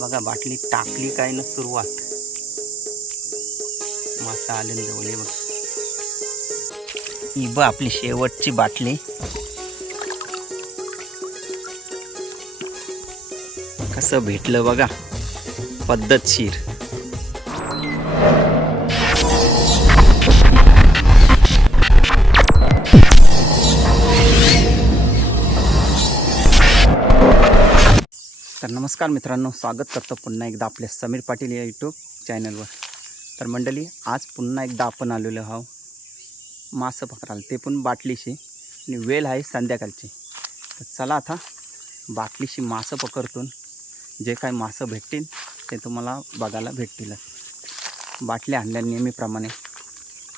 बघा बाटली टाकली काय ना सुरुवात. मासा आले न बघ. ही बघ आपली शेवटची बाटली. कसं भेटलं बघा पद्धतशीर. तर नमस्कार मित्रांनो. स्वागत करतो पुन्हा एकदा आपल्या समीर पाटील या यूट्यूब चॅनलवर तर मंडळी आज पुन्हा एकदा आपण आलेलो आहो मासं पकडाल ते पण बाटलीशी. आणि वेळ आहे संध्याकाळची. तर चला आता बाटलीशी मासं पकडतून जे काय मासं भेटतील ते तुम्हाला बघायला भेटतीलच बाटल्या आणल्या नेहमीप्रमाणे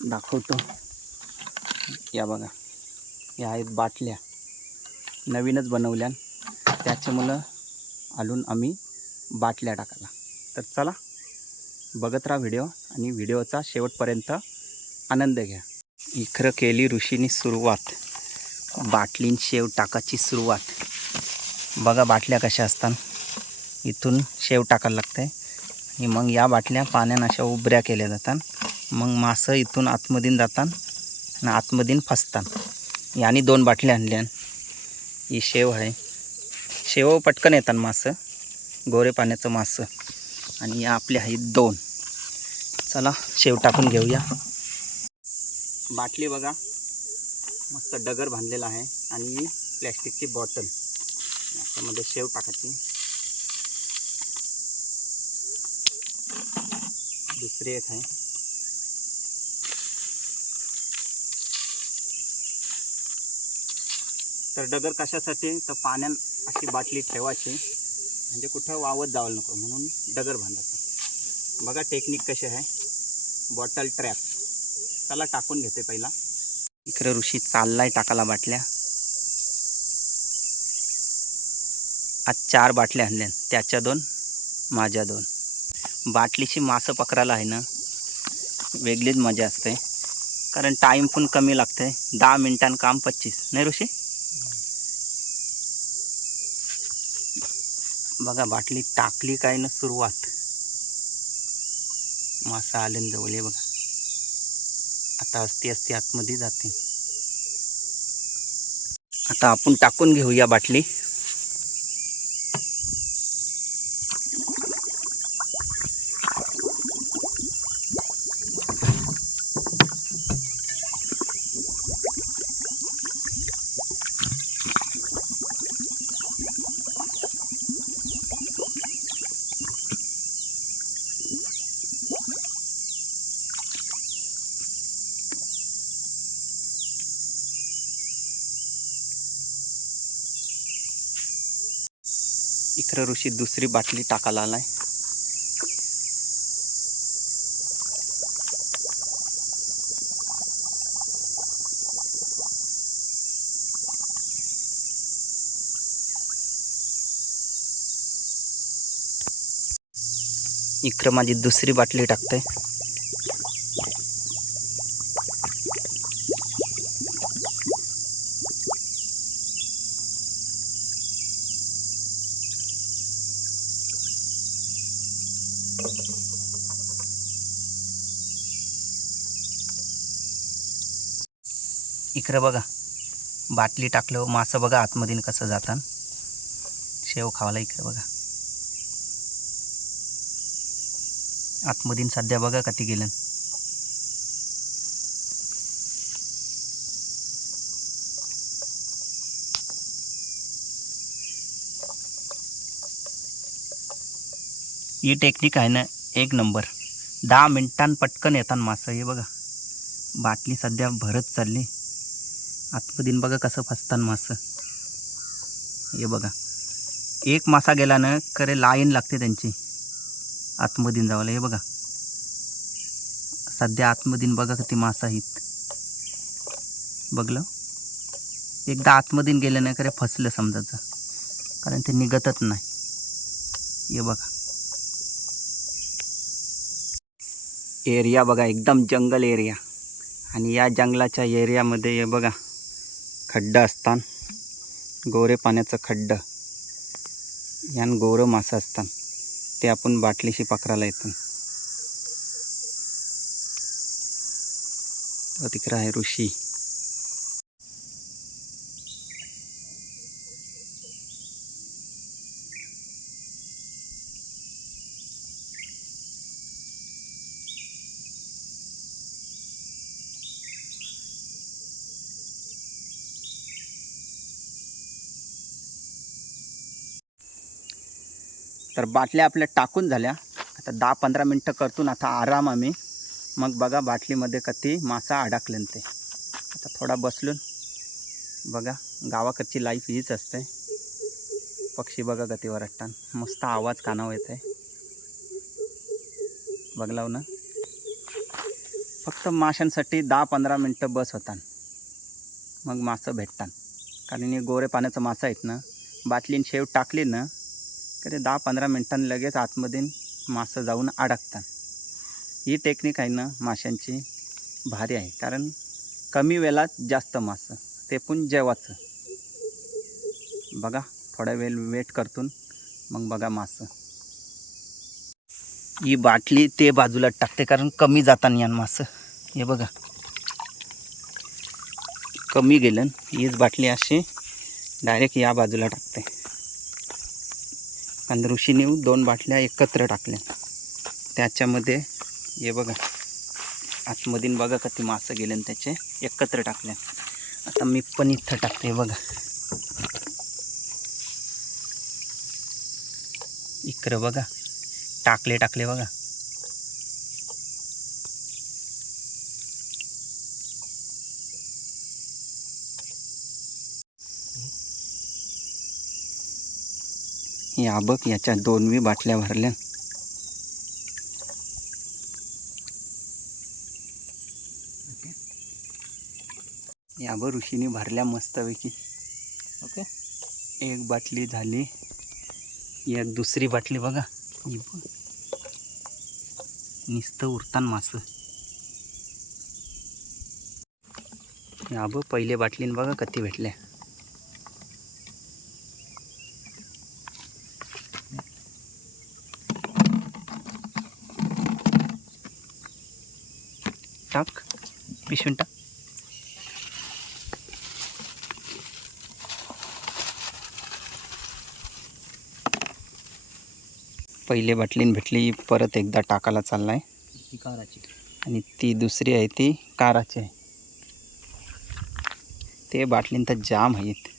दाखवतो. या बघा. या आहेत बाटल्या. नवीनच बनवल्या त्याच्यामुळं आलून आम्ही बाटल्या टाकायला तर चला बघत राहा व्हिडिओ आणि व्हिडिओचा शेवटपर्यंत आनंद घ्या. इखरं केली ऋषीनी सुरुवात. बाटलीन शेव टाकायची सुरुवात. बघा बाटल्या कशा असतात इथून शेव टाकायला लागते आणि मग या बाटल्या पाण्यानं अशा उबऱ्या केल्या जातात मग मासं इथून आतमधून जातात आणि आतमधून फसतात याने दोन बाटल्या आणल्या ही शेव आहे. शेव पटकन येतात मासं. गोरे पाण्याचं मासं. आणि या आपले आहेत दोन. चला शेव टाकून घेऊया. बाटली बघा. मस्त डगर बांधलेला आहे. आणि प्लॅस्टिकची बॉटल. याच्यामध्ये शेव टाकायची. दुसरी एक आहे. तर डगर कशासाठी? तर पाण्यात अशी बाटली ठेवायची. म्हणजे कुठं वावत जावं नको म्हणून डगर बांधायचं. बघा टेक्निक कशी आहे. बॉटल ट्रॅप त्याला टाकून घेते पहिला. इकडे ऋषी चाललाय टाकाला बाटल्या. आज चार बाटल्या आणल्या. त्याच्या दोन माझ्या दोन. बाटलीची मासं पकडायला आहे ना वेगळीच मजा असते. कारण टाईम पण कमी लागते दहा मिनिटां काम पच्चीस. नाही ऋषी? बघा बाटली टाकली काय ना सुरुवात. मासा आले जवळ बघा. आता असती असती आतमध्ये जाते. आता आपण टाकून घेऊया बाटली. मित्र ऋषी दुसरी बाटली टाकायला आलाय. इकडं माझी दुसरी बाटली टाकते इकडं बघा. बाटली टाकलं मासं बघा आतमधीन कसं जातात शेव खावाला इकडं बघा. आतमधीन सध्या बघा कधी गेलं. ही टेक्निक आहे ना एक नंबर दहा मिनटां पटकन येतात मासं हे बघा. बाटली सध्या भरत चालली. आतमधून बघा कसं फसतान मासं. हे बघा. एक मासा गेला ना खरे लाईन लागते त्यांची. आतमधून जावायला. हे बघा. सध्या आतमधून बघा किती मासा आहेत. बघलं? एकदा आतमधून गेलं नाही खरे फसलं समजायचं. कारण ते निघतच नाही. हे बघा. एरिया बघा. एकदम जंगल एरिया. आणि या जंगलाच्या एरियामध्ये हे बघा. खड्डं असतात गोरे पाण्याचं खड्ड यान गोरं मासं असतात ते आपण बाटलीशी पकडायला येतो तिकडं आहे ऋषी. तर बाटल्या आपल्या टाकून झाल्या. आता दहा पंधरा मिनटं करतून आता आराम आम्ही. मग बघा बाटलीमध्ये कधी मासा अडकलेन ते. आता थोडा बसलून बघा गावाकडची लाईफ हीच असते. पक्षी बघा गतीवर अट्टान मस्त आवाज कानावर येत आहे बघलाव ना? फक्त माशांसाठी दहा पंधरा मिनटं बस होतात मग मासं भेटतात कारण हे गोरे पाण्याचं मासा आहेत ना बाटलीन शेव टाकली ना तरी दहा पंधरा मिनटांनी लगेच आतमध्ये मासं जाऊन अडकतात. ही टेक्निक आहे ना माशांची भारी आहे. कारण कमी वेळात जास्त मासं ते पण जेवाचं. बघा थोडा वेळ वेट करतून मग बघा मासं. ही बाटली ते बाजूला टाकते कारण कमी जाताना यान मासं. हे बघा. कमी गेलं हीच बाटली अशी डायरेक्ट या बाजूला टाकते. आणि ऋषीने दोन बाटल्या एकत्र टाकल्या. त्याच्यामध्ये हे बघा आतमधीन बघा का ते मासं गेले आणि त्याचे एकत्र टाकले आता मी पण इथं टाकते बघा. इकडं बघा टाकले टाकले बघा. या बघ याच्या दोनवी बाटल्या भरल्या. या बघ ऋषीने भरल्या मस्तपैकी. ओके. एक बाटली झाली. एक दुसरी बाटली बघा. ही बघ नुसतं उरतान मासं. या बघ पहिले बाटलीन बघा कधी भेटल्या. टाक. पिशवीन टाक पहिले बाटलीन भेटली परत एकदा टाकायला चाललाय. काराची. आणि ती दुसरी आहे ती काराची आहे. ते बाटलीन तर जाम आहेत.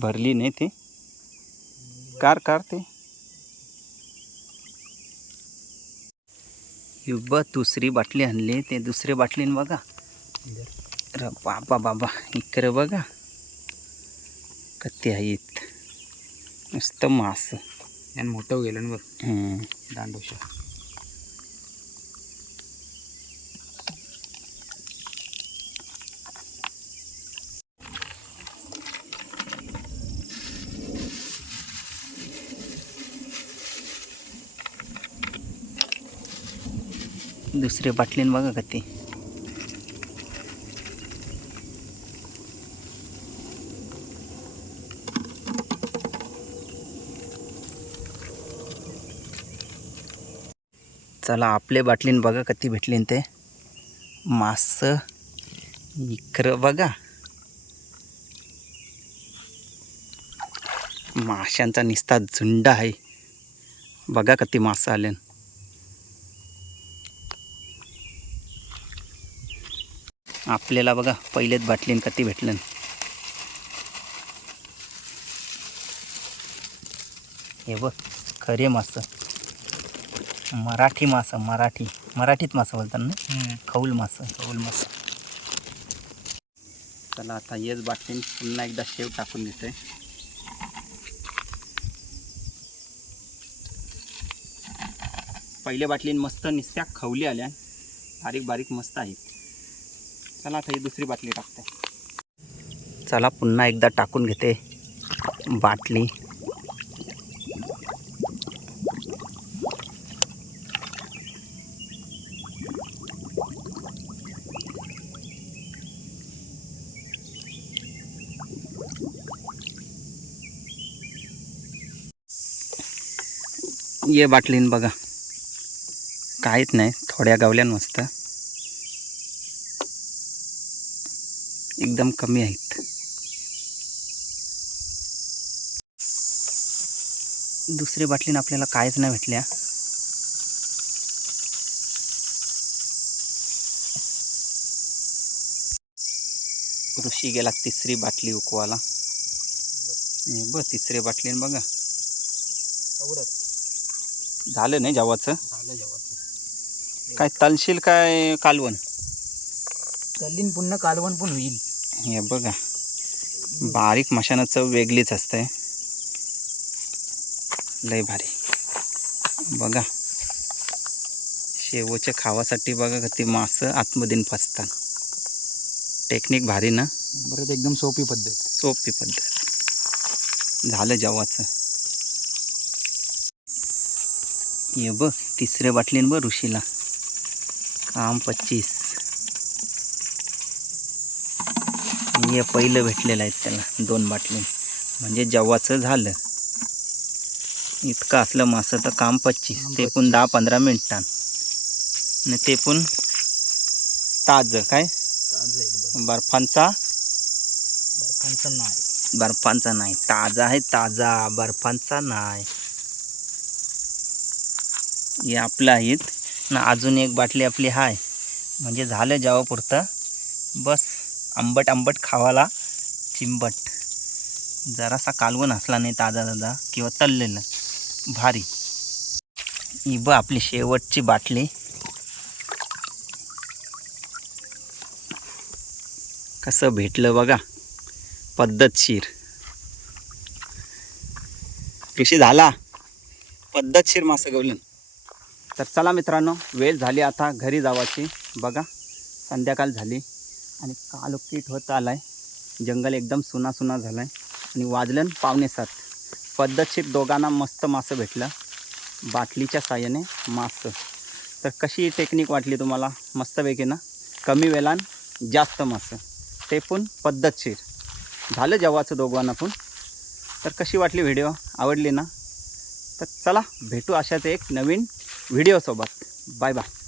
भरली नाही ते. कार कार ते. बघ दुसरी बाटली आणली. ते दुसरी बाटलीन बघा. अरे बाबा बाबा इकडे बघा. कत्ती आहेत. नुसतं मास. मोठं गेलं ना बघ. दांडोशा. दुसरे बाटलीन बघा कत्ती चला आपले बाटलीन बघा कधी भेटलीन ते. मास इकडं बघा. माशांचा निस्ता झुंड आहे. बघा कधी मासं आल्यान आपल्याला बघा पहिलेच बाटलीन का ते भेटलं. हे बघ खरे मासं. मराठी मासं मराठी. मराठीत मासं बोलतात ना? खौल मासं. खौल मास. चला आता हेच बाटलीन पुन्हा एकदा शेव टाकून देते पहिल्या बाटलीन मस्त निस्त्या खवली आल्या. बारीक बारीक मस्त आहेत. चला आता ही दुसरी बाटली टाकते. चला पुन्हा एकदा टाकून घेते बाटली. ये बाटलीन बघा. काहीच नाही थोड्या गावल्यान मस्त. एकदम कमी आहेत. दुसरी बाटलीन आपल्याला काहीच नाही भेटल्या. ऋषी गेला तिसरी बाटली उकवाला बघ तिसरी बाटलीन बघा. झालं नाही जेवाचं? काय तलशील काय कालवण? कलीन पुन्हा कालवण पण होईल. हे बघा. बारीक मशानं चव वेगळीच असते लय भारी. बघा. शेवच्या खावासाठी बघा किती मासं आतमधून फसतात. टेक्निक भारी ना? परत एकदम सोपी पद्धत. सोपी पद्धत. झालं जेवाचं. ये बघ तिसऱ्या बाटलीन बघ ऋषीला. काम पच्चीस. हे पहिलं भेटलेलं आहे त्याला दोन बाटली. म्हणजे जेव्हाचं झालं इतकं असलं मासं तर काम पच्चीस ते पण दहा पंधरा मिनिटां आणि ते पण ताजं काय? ताजं एकदम. बर्फांचा? बर्फांचं नाही. बर्फांचा नाही. ताजा आहे ताजा. बर्फांचा नाही. हे आपलं आहेत. ना अजून एक बाटली आपली हाय. म्हणजे झालं जेव्हा पुरतं बस. आंबट आंबट खावाला चिंबट. जरासा कालवण असला नाही ताजा ताजा किंवा तळलेलं भारी. ही ब आपली शेवटची बाटली. कसं भेटलं बघा. पद्धतशीर कृषी झाला. पद्धतशीर मासं गवलन. तर चला मित्रांनो वेळ झाली आता घरी जावाची. बघा संध्याकाळ झाली. आणि कालोकीट होत आला आहे जंगल एकदम सुना सुना आहे आणि वाजलं पावणे सात. पद्धतशीर दोघांना मस्त मासं भेटलं. बाटलीच्या साह्याने मासं. तर कशी टेक्निक वाटली तुम्हाला? मस्तपैकी ना? कमी वेळान जास्त मासं. ते पण पद्धतशीर. झालं जेव्हाचं दोघांना पण. तर कशी वाटली व्हिडिओ आवडली ना? तर चला भेटू अशाच एक नवीन व्हिडिओसोबत बाय बाय